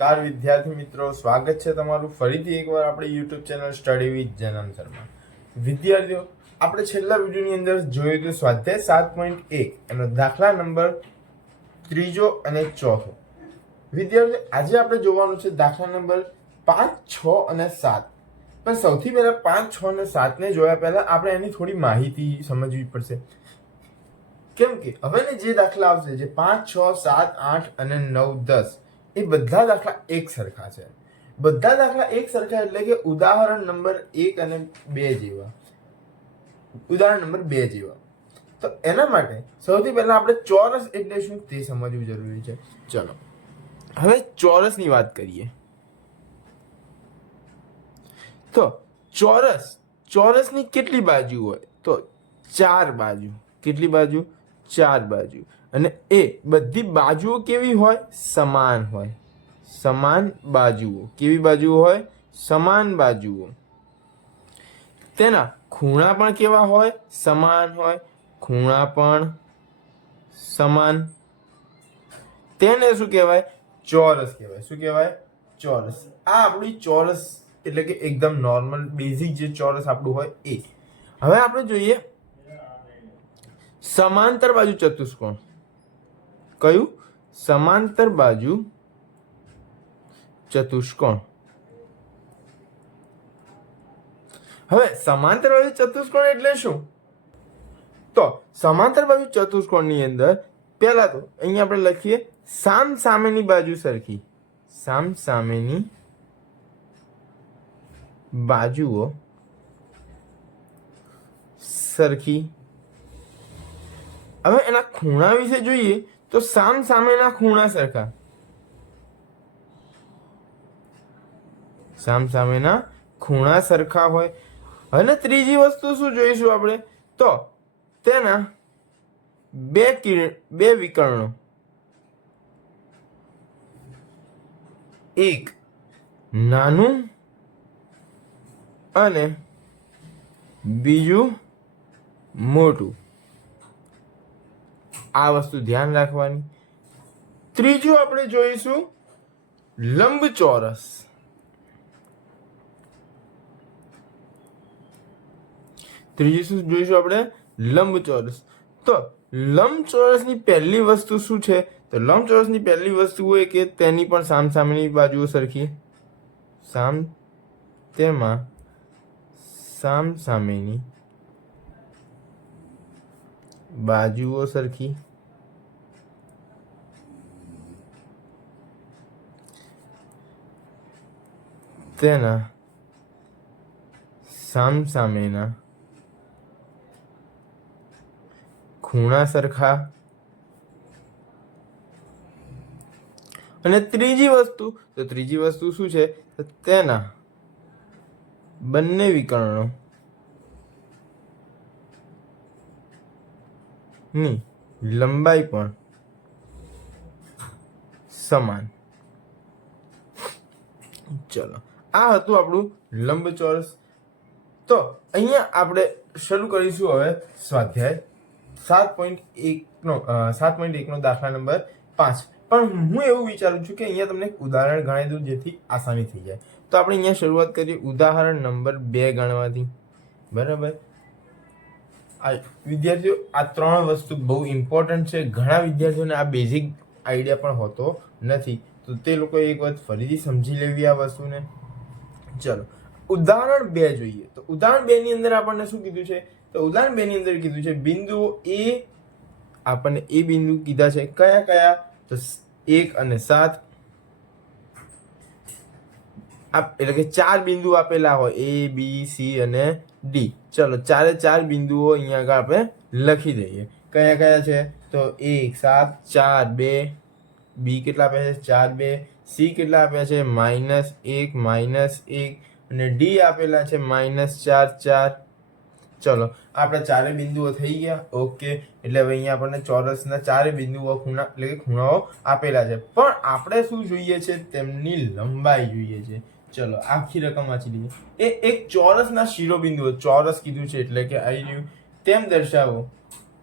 નમસ્કાર વિદ્યાર્થી મિત્રો, સ્વાગત છે તમારું ફરીથી એકવાર આપણી યુટ્યુબ ચેનલ સ્ટડી વિથ જનમ શર્મા. વિદ્યાર્થીઓ, આપણે છેલ્લા વિડીયોની અંદર જોયું હતું સ્વાધ્યાય 7.1 એનો દાખલા નંબર ત્રીજો અને ચોથો. વિદ્યાર્થીઓ, આજે આપણે જોવાનું છે દાખલા નંબર 5, 6 અને 7. પણ સૌથી પહેલા 5, 6 અને 7 ને જોયા પહેલા આપણે એની થોડી માહિતી સમજવી પડશે. કેમ કે હવે જે દાખલા આવશે, જે 5, 6, 7, 8 અને 9, 10, એ બધા દાખલા એક સરખા છે. બધા દાખલા એક સરખા એટલે કે ઉદાહરણ નંબર 1 અને 2 જેવા. ઉદાહરણ નંબર 2 જેવા. તો એના માટે સૌથી પહેલા આપણે ચોરસ એટલે શું તે સમજવું જરૂરી છે. ચલો હવે ચોરસની વાત કરીએ. તો ચોરસની કેટલી બાજુ હોય? તો 4 બાજુ. કેટલી બાજુ? 4 બાજુ. અને એ બધી બાજુઓ કેવી હોય? સમાન હોય. સમાન બાજુઓ. કેવી બાજુઓ હોય? સમાન બાજુઓ. તેના ખૂણા પણ કેવા હોય? સમાન હોય. ખૂણા પણ સમાન. તેને શું કહેવાય? ચોરસ કહેવાય. શું કહેવાય? ચોરસ. આ આપણી ચોરસ એટલે કે એકદમ નોર્મલ બેઝિક જે ચોરસ આપણું હોય એ. હવે આપણે જોઈએ સમાંતર બાજુ ચતુષ્કોણ. કયું? સમાંતર બાજુ ચતુષ્કોણ. હવે સમાંતર બાજુ ચતુષ્કોણ એટલે શું? તો સમાંતર બાજુ ચતુષ્કોણની અંદર પહેલા તો અહીંયા આપણે લખીએ સામ સામેની બાજુ સરખી. સામ સામેની બાજુઓ સરખી. હવે એના ખૂણા વિશે જોઈએ તો સામ સામેના ખૂણા સરખા. સામ સામેના ખૂણા સરખા હોય. અને ત્રીજી વસ્તુ શું જોઈશું આપણે? તો તેના બે વિકર્ણો, એક નાનું અને બીજું મોટું. આ વસ્તુ ધ્યાન રાખવાની. ત્રીજું આપણે જોઈશું લંબચોરસ. ત્રીજું શું જોઈશું આપણે? લંબચોરસ. તો લંબચોરસની પહેલી વસ્તુ શું છે? તો લંબચોરસની પહેલી વસ્તુ એ કે તેની પણ સામસામેની બાજુઓ સરખી. તેમાં સામસામેની બાજુઓ સરખી. તેના સામસામેના ખૂણા સરખા. અને ત્રીજી વસ્તુ શું છે? તો તેના બંને વિકર્ણો ની લંબાઈ પણ સમાન. ચલો, આ હતું આપણું લંબચોરસ. તો અહીંયા આપણે શરૂ કરીશું હવે સ્વાધ્યાય 7.1 નો દાખલા નંબર 5. પણ હું એવું વિચારું છું કે અહીંયા તમને એક ઉદાહરણ ગણાવી દઉં જેથી આસાની થઈ જાય. તો આપણે અહીંયા શરૂઆત કરીએ ઉદાહરણ નંબર 2 ગણવાથી. બરાબર વિદ્યાર્થીઓ, આ 3 વસ્તુ બહુ ઇમ્પોર્ટન્ટ છે. ઘણા વિદ્યાર્થીઓને આ બેઝિક આઈડિયા પણ હોતો નથી, તો તે લોકોએ એક વખત ફરીથી સમજી લેવી આ વસ્તુને. ચલો ઉદાહરણ 2 જોઈએ. તો ઉદાહરણ 2 ની અંદર આપણને શું કીધું છે? તો ઉદાહરણ 2 ની અંદર કીધું છે બિંદુઓ એ. આપણને એ બિંદુ કીધા છે. કયા કયા? તો 1 અને 7. એટલે કે 4 બિંદુ આપેલા હોય, A, B, C અને D. ચલો 4 બિંદુઓ અહીંયા આગળ આપણે લખી દઈએ. કયા કયા છે? તો 1, 7, 4, 2. B કેટલા આપ્યા છે? 4, 2. C કેટલા આપ્યા છે? -1, -1. અને D આપેલા છે -4, 4. ચલો આપણા 4 બિંદુઓ થઈ ગયા. ઓકે, એટલે હવે અહીંયા આપણને ચોરસના 4 બિંદુઓ ખૂણા એટલે કે ખૂણાઓ આપેલા છે. પણ આપણે શું જોઈએ છે? તેમની લંબાઈ જોઈએ છે. ચલો આખી રકમ વાંચી લઈએ. એ એક ચોરસના શિરોબિંદુઓ, ચોરસ કીધું છે એટલે કે આવી રહ્યું તેમ દર્શાવો.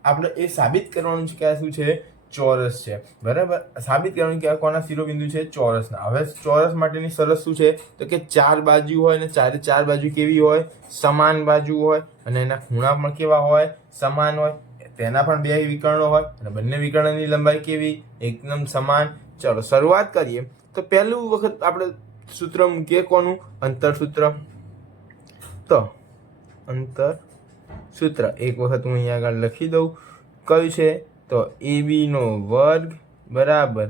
આપણે એ સાબિત કરવાનું છે કે આ શું છે? ચોરસ છે. બરાબર, સાબિત કરવાનું કે આ કોના શિરોબિંદુ છે? ચોરસના. હવે ચોરસ માટેની શરત શું છે? તો કે 4 બાજુ હોય ને ચારે 4 બાજુ કેવી હોય? સમાન બાજુ હોય, અને એના ખૂણા પણ કેવા હોય? સમાન હોય. તેના પણ 2 વિકર્ણો હોય, અને બંને વિકર્ણની લંબાઈ કેવી? એકદમ સમાન. ચલો શરૂઆત કરીએ. તો પહેલું વખત આપણે સૂત્ર મૂકીએ, કોનું? અંતર સૂત્ર. તો અંતર સૂત્ર એક વખત હું અહીંયા આગળ લખી દઉં. કયું છે? તો AB નો વર્ગ બરાબર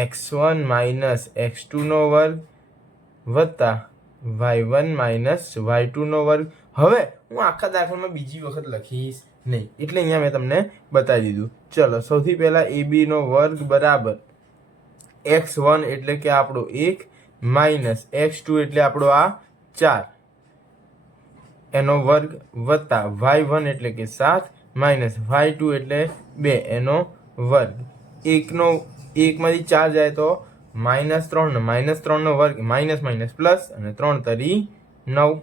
x1 માઇનસ x2 નો વર્ગ વત્તા y1 માઇનસ y2 નો વર્ગ. હવે હું આખા દાખલામાં બીજી વખત લખીશ નહીં, એટલે અહીંયા મેં તમને બતાવી દીધું. ચલો સૌથી પહેલા AB નો વર્ગ બરાબર x1 એટલે કે આપણો 1 માઇનસ x2 એટલે આપણો આ 4 એનો વર્ગ વત્તા y1 એટલે કે 7 માઇનસ y2 એટલે 2 એનો વર્ગ. 1માંથી 4 જાય તો -3 નો વર્ગ માઇનસ માઇનસ પ્લસ અને 3 તરી 9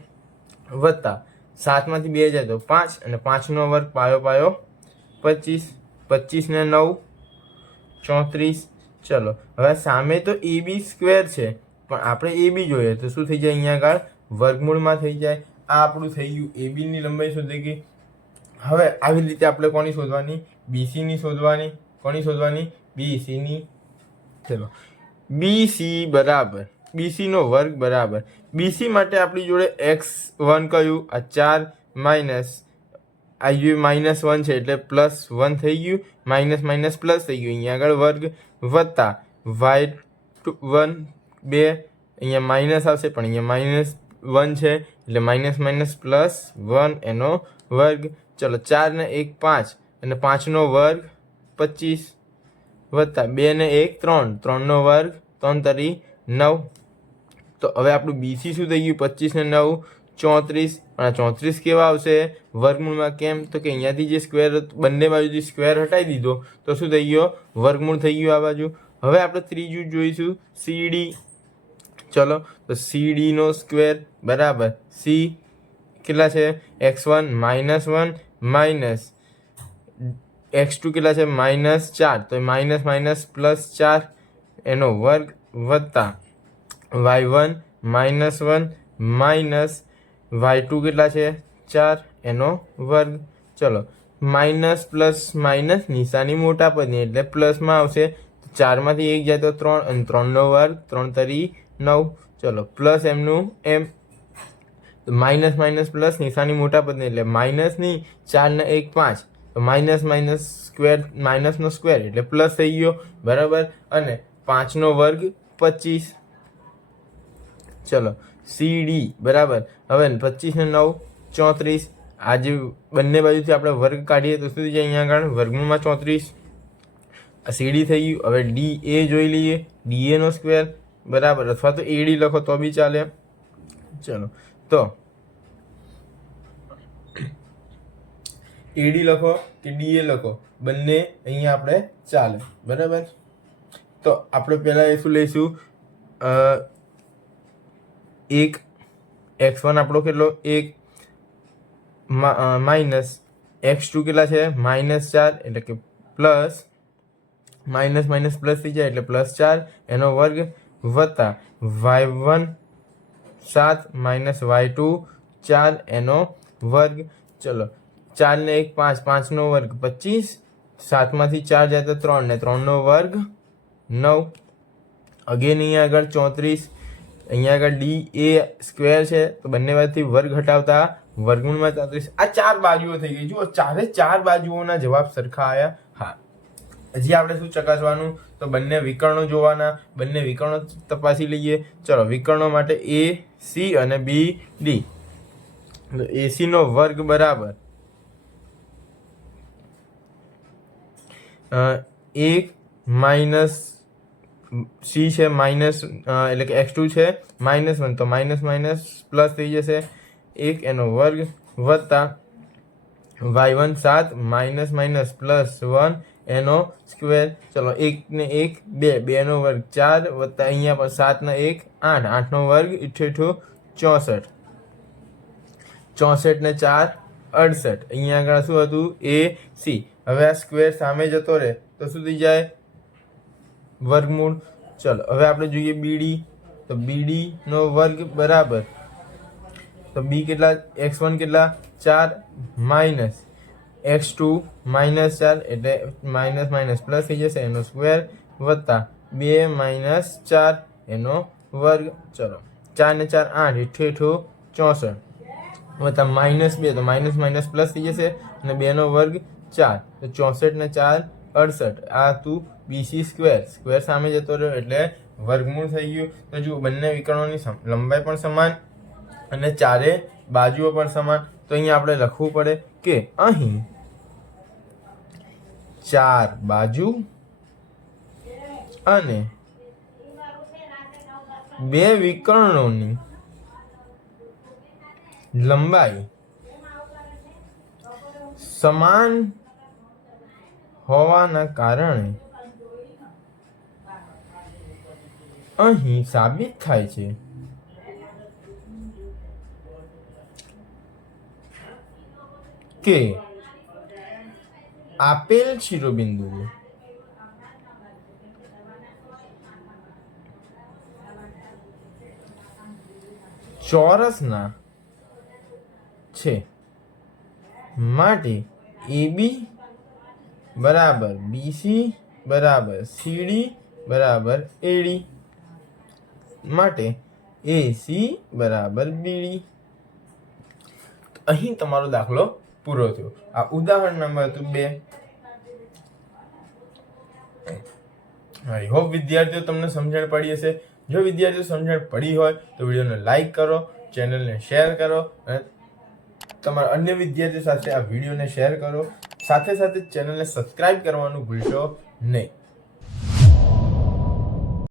વત્તા 7માંથી 2 જાય તો 5 અને 5 નો વર્ગ પાયો પાયો 25. 25 ને 9 34. ચલો હવે સામે તો AB સ્ક્વેર છે, પણ આપણે AB જોઈએ તો શું થઈ જાય? અહીંયા આગળ વર્ગમૂળમાં થઈ જાય. આ આપણું થઈ ગયું. AB ની લંબાઈ શોધી ગઈ. હવે આવી રીતે આપણે કોની શોધવાની? BC ની શોધવાની. કોની શોધવાની? BC ની. ચલો BC બરાબર BC નો વર્ગ બરાબર BC માટે આપણી જોડે x1 કયું? આ 4 માઇનસ આ -1 છે એટલે +1 થઈ ગયું, માઇનસ માઇનસ પ્લસ થઈ ગયું. અહીંયા આગળ વર્ગ વત્તા y1 2, અહીંયા માઇનસ આવશે પણ અહીંયા -1 છે એટલે માઇનસ માઇનસ પ્લસ 1 એનો વર્ગ. ચલો 4 ને 1 5 અને 5 નો વર્ગ 25 વત્તા 2 ને 1 3, 3 નો વર્ગ 3 તરી 9. તો હવે આપણું BC શું થઈ ગયું? 25 ને 9 34. અને 34 કેવા આવશે વર્ગમૂળમાં? કેમ? તો કે અહીંયાથી જે સ્ક્વેર બંને બાજુથી સ્ક્વેર હટાવી દીધો તો શું થઈ ગયો? વર્ગમૂળ થઈ ગયું આ બાજુ. હવે આપણે ત્રીજું જોઈશું CD. ચલો તો CD નો સ્ક્વેર બરાબર C કેટલા છે? x1 -1 માઇનસ x2 કેટલા છે? -4. તો માઇનસ માઇનસ પ્લસ 4 એનો વર્ગ વત્તા y1 -1 માઇનસ y2 કેટલા છે? 4 એનો વર્ગ. ચલો માઇનસ પ્લસ માઇનસ નિશાની મોટા પદની એટલે પ્લસમાં આવશે. 4માંથી 1 જાય તો 3 અને 3 નો વર્ગ 3 તરી 9. ચલો પ્લસ એમનું એમ. માઇનસ માઇનસ પ્લસ નિશાની મોટા પદની એટલે માઇનસની 4 ને 1 5. તો માઇનસ માઇનસ સ્ક્વેર માઇનસનો સ્ક્વેર એટલે પ્લસ થઈ ગયો. બરાબર, અને 5 નો વર્ગ 25. ચલો CD બરાબર હવે 25 ને 9 34. આ જે બંને બાજુથી આપણે વર્ગ કાઢીએ તો શું જાય? અહીંયા આગળ વર્ગમૂળમાં 34. આ CD થઈ ગયું. હવે DA જોઈ લઈએ. DA નો સ્ક્વેર બરાબર, અથવા તો AD લખો તો બી ચાલે. ચલો તો AD લખો કે DA લખો, બંને અહીંયા આપણે ચાલે. બરાબર, તો આપણે પહેલા એ શું લઈશું? 1 x1 આપણો કેટલો? 1 માઇનસ x2 કેટલા છે? -4 એટલે કે પ્લસ માઇનસ માઇનસ પ્લસ થઈ જાય એટલે +4 એનો વર્ગ વત્તા y1 7 માઇનસ y2 4 એનો વર્ગ. ચલો 4 ને 1 5, 5 નો વર્ગ 25. 7માંથી 4 જાય તો 3 ને 3 નો વર્ગ 9. અગેન અહીંયા આગળ 34. અહીંયા આગળ DA સ્ક્વેર છે તો બંને બાજુથી વર્ગ હટાવતા વર્ગમૂળમાં 34. આ 4 બાજુઓ થઈ ગઈ. જુઓ, 4 બાજુઓના જવાબ સરખા આવ્યા. હા, હજી આપણે શું ચકાસવાનું? તો બંને વિકર્ણો જોવાના. બંને વિકર્ણો તપાસી લઈએ. ચલો વિકર્ણો માટે AC અને BD. તો AC નો વર્ગ બરાબર 1 માઇનસ C છે માઇનસ એટલે કે x2 છે -1 તો માઇનસ માઇનસ પ્લસ થઈ જશે 1 એનો વર્ગ વત્તા y1 7 માઇનસ માઇનસ પ્લસ 1 એનો સ્ક્વેર. ચલો 1 ને 1 2, 2 નો વર્ગ 4 વત્તા અહીંયા પર 7 ને 1 8, 8 નો વર્ગ 88 64. 64 ને 4 68. અહીંયા આગળ શું હતું? AC. હવે આ સ્ક્વેર સામે જતો રહે તો શું થઈ જાય? વર્ગમૂળ. ચલો હવે આપણે જોઈએ બીડી, તો બીડી નો વર્ગ બરાબર, તો બી કેટલા, x1 કેટલા 4 માઇનસ x2 -4 એટલે માઇનસ માઇનસ પ્લસ થઈ જશે એનો સ્ક્વેર વત્તા 2 - 4 એનો વર્ગ. ચલો 4 ને 4 8, 8 64 વત્તા -2 તો માઇનસ માઇનસ પ્લસ થઈ જશે અને 2 નો વર્ગ 4 તો 64 ને 4 68. આ તું બીસી સ્ક્વેર સામે જતો રહ્યો એટલે વર્ગમૂળ થઈ ગયું. તો જુઓ બંને વિકર્ણોની લંબાઈ પણ સમાન અને ચારે બાજુઓ પણ સમાન. તો અહીંયા આપણે લખવું પડે કે અહીં 4 બાજુ અને 2 વિકર્ણોની લંબાઈ સમાન હોવાના કારણે અહીં સાબિત થાય છે કે આપેલ શિરોબિંદુઓ ચોરસના છે, માટે AB બરાબર BC બરાબર CD બરાબર AD, માટે AC બરાબર BD. અહીં તમારો દાખલો પૂરો થયો. આ ઉદાહરણ નંબર 2. આઈ હોપ વિદ્યાર્થીઓ તમને સમજણ પડી હશે. જો વિદ્યાર્થીઓ સમજણ પડી હોય તો વિડીયોને લાઈક કરો, ચેનલને શેર કરો અને તમારા અન્ય વિદ્યાર્થીઓ સાથે આ વિડીયોને શેર કરો. સાથે સાથે ચેનલને સબસ્ક્રાઇબ કરવાનું ભૂલશો નહીં.